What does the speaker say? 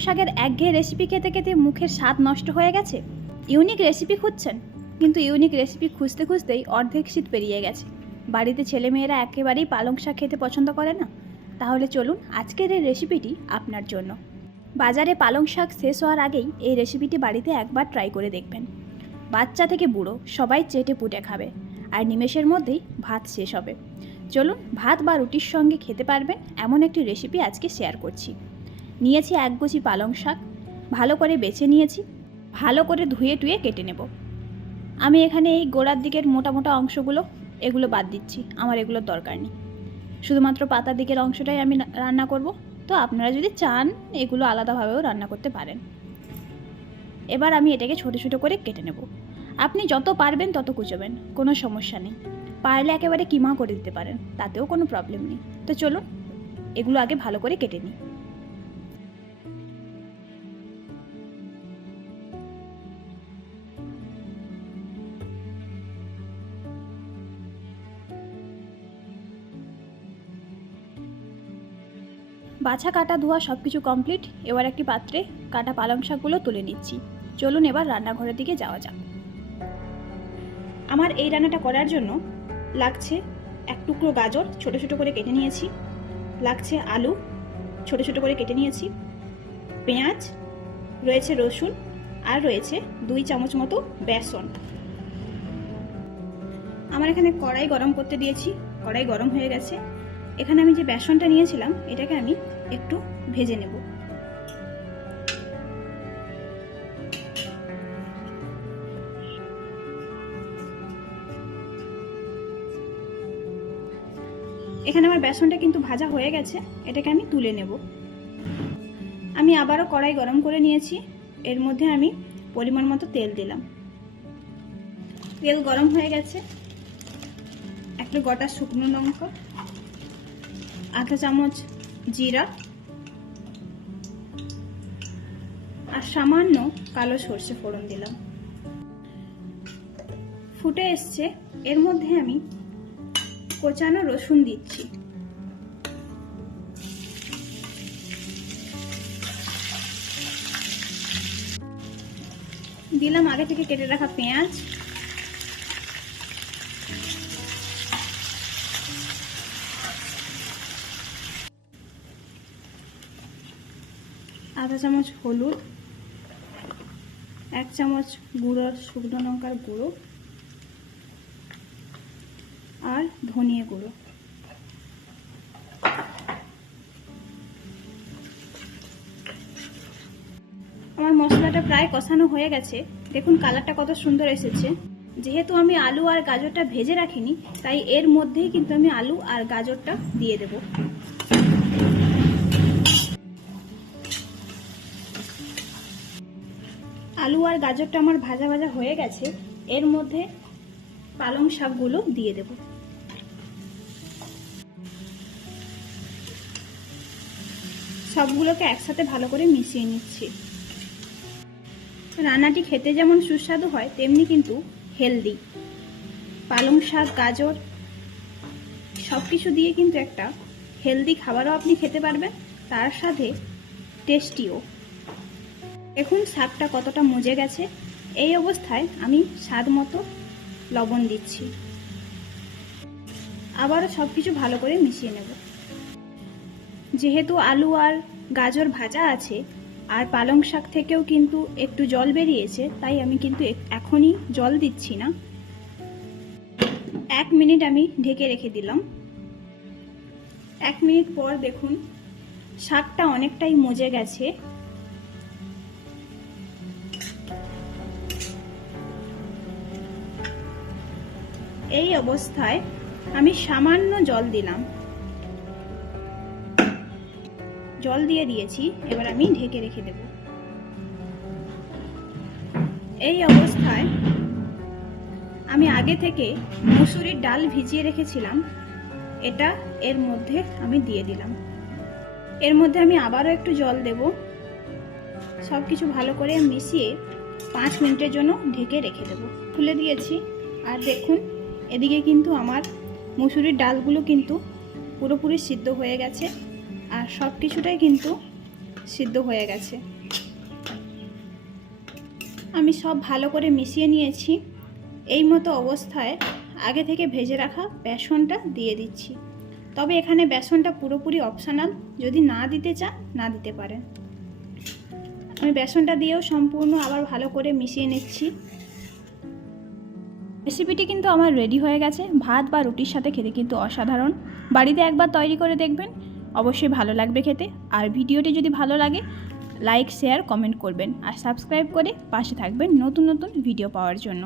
শাকের একঘেয়ে রেসিপি খেতে খেতে মুখের স্বাদ নষ্ট হয়ে গেছে? ইউনিক রেসিপি খুঁজছেন? কিন্তু ইউনিক রেসিপি খুঁজতে খুঁজতেই অর্ধেক শীত পেরিয়ে গেছে। বাড়িতে ছেলেমেয়েরা একেবারেই পালং শাক খেতে পছন্দ করে না। তাহলে চলুন আজকের এই রেসিপিটি আপনার জন্য। বাজারে পালং শাক শেষ হওয়ার আগেই এই রেসিপিটি বাড়িতে একবার ট্রাই করে দেখবেন। বাচ্চা থেকে বুড়ো, সবাই চেটে পুটে খাবে। আর নিমেষের মধ্যেই ভাত শেষ হবে। চলুন ভাত বা রুটির সঙ্গে খেতে পারবেন এমন একটি রেসিপি আজকে শেয়ার করছি। নিয়েছি এক গুছি পালং শাক। ভালো করে বেছে নিয়েছি। ভালো করে ধুয়ে টুয়ে কেটে নেব। আমি এখানে এই গোড়ার দিকের মোটা মোটা অংশগুলো, এগুলো বাদ দিচ্ছি। আমার এগুলোর দরকার নেই। শুধুমাত্র পাতার দিকের অংশটাই আমি রান্না করব। তো আপনারা যদি চান, এগুলো আলাদাভাবেও রান্না করতে পারেন। এবার আমি এটাকে ছোটো ছোটো করে কেটে নেব। আপনি যত পারবেন তত কুচোবেন, কোনো সমস্যা নেই। পারলে একেবারে কিমা করে দিতে পারেন, তাতেও কোনো প্রবলেম নেই। তো চলুন, এগুলো আগে ভালো করে কেটে নিই। বাছা কাটা ধোয়া সব কিছু কমপ্লিট, এবার একটি পাত্রে কাটা পালং শাকগুলো তুলে নিচ্ছি। চলুন এবার রান্নাঘরের দিকে যাওয়া যাক। আমার এই রান্নাটা করার জন্য লাগছে এক টুকরো গাজর ছোট ছোট করে কেটে নিয়েছি, লাগছে আলু ছোট ছোট করে কেটে নিয়েছি, পেঁয়াজ, রয়েছে রসুন আর রয়েছে দুই চামচ মতো বেসন। আমার এখানে কড়াই গরম করতে দিয়েছি, কড়াই গরম হয়ে গেছে। এখানে আমি যে বেসনটা নিয়েছিলাম, এটাকে আমি একটু ভেজে নেব। এখানে আমার বেসনটা কিন্তু ভাজা হয়ে গেছে, এটাকে আমি তুলে নেব। আমি আবারও কড়াই গরম করে নিয়েছি, এর মধ্যে আমি পরিমাণ মতো তেল দিলাম। তেল গরম হয়ে গেছে, একটা গোটা শুকনো লঙ্কা আধা চামচ জিরা আর সামান্য কালো সর্ষে ফোড়ন দিলাম। ফুটে এসছে। এর মধ্যে আমি কোচানো রসুন দিচ্ছি। দিলাম আগে থেকে কেটে রাখা পেঁয়াজ। আধা চামচ হলুদ, এক চামচ গুঁড়ো শুকনো লঙ্কার গুঁড়ো আর ধনিয়া গুঁড়ো। আমার মশলাটা প্রায় কষানো হয়ে গেছে। দেখুন কালারটা কত সুন্দর এসেছে। যেহেতু আমি আলু আর গাজরটা ভেজে রাখিনি, তাই এর মধ্যেই কিন্তু আমি আলু আর গাজরটা দিয়ে দেবো। আলু আর গাজরটা আমার ভাজা ভাজা হয়ে গেছে, এর মধ্যে পালং শাকগুলো দিয়ে দেব। সবগুলোকে একসাথে ভালো করে মিশিয়ে নিচ্ছি। রান্নাটি খেতে যেমন সুস্বাদু হয়, তেমনি কিন্তু হেলদি। পালং শাক, গাজর সব কিছু দিয়ে কিন্তু একটা হেলদি খাবারও আপনি খেতে পারবেন, তার সাথে টেস্টিও। দেখুন শাকটা কতটা মজে গেছে। এই অবস্থায় আমি স্বাদ মতো লবণ দিচ্ছি। আবারও সব কিছু ভালো করে মিশিয়ে নেব। যেহেতু আলু আর গাজর ভাজা আছে, আর পালং শাক থেকেও কিন্তু একটু জল বেরিয়েছে, তাই আমি কিন্তু এখনই জল দিচ্ছি না। এক মিনিট আমি ঢেকে রেখে দিলাম। এক মিনিট পর দেখুন শাকটা অনেকটাই মজে গেছে। এই অবস্থায় আমি সামান্য জল দিলাম। জল দিয়ে দিয়েছি, এবার আমি ঢেকে রেখে দেব। এই অবস্থায় আমি আগে থেকে মুসুরির ডাল ভিজিয়ে রেখেছিলাম। এটা এর মধ্যে আমি দিয়ে দিলাম। এর মধ্যে আমি আবারও একটু জল দেব। সব কিছু ভালো করে মিশিয়ে পাঁচ মিনিটের জন্য ঢেকে রেখে দেব। খুলে দিয়েছি। আর দেখুন এদিকে কিন্তু আমার মুসুরির ডালগুলো কিন্তু পুরোপুরি সিদ্ধ হয়ে গেছে আর সব কিছুটাই কিন্তু সিদ্ধ হয়ে গেছে। আমি সব ভালো করে মিশিয়ে নিয়েছি। এই মতো অবস্থায় আগে থেকে ভেজে রাখা বেসনটা দিয়ে দিচ্ছি। তবে এখানে বেসনটা পুরোপুরি অপশনাল যদি না দিতে চান, না দিতে পারেন। আমি বেসনটা দিয়েও সম্পূর্ণ আবার ভালো করে মিশিয়ে নিচ্ছি। রেসিপিটি কিন্তু আমার রেডি হয়ে গেছে। ভাত বা রুটির সাথে খেতে কিন্তু অসাধারণ। বাড়িতে একবার তৈরি করে দেখবেন। অবশ্যই ভালো লাগবে খেতে। আর ভিডিওটি যদি ভালো লাগে লাইক শেয়ার কমেন্ট করবেন। আর সাবস্ক্রাইব করে পাশে থাকবেন নতুন নতুন ভিডিও পাওয়ার জন্য।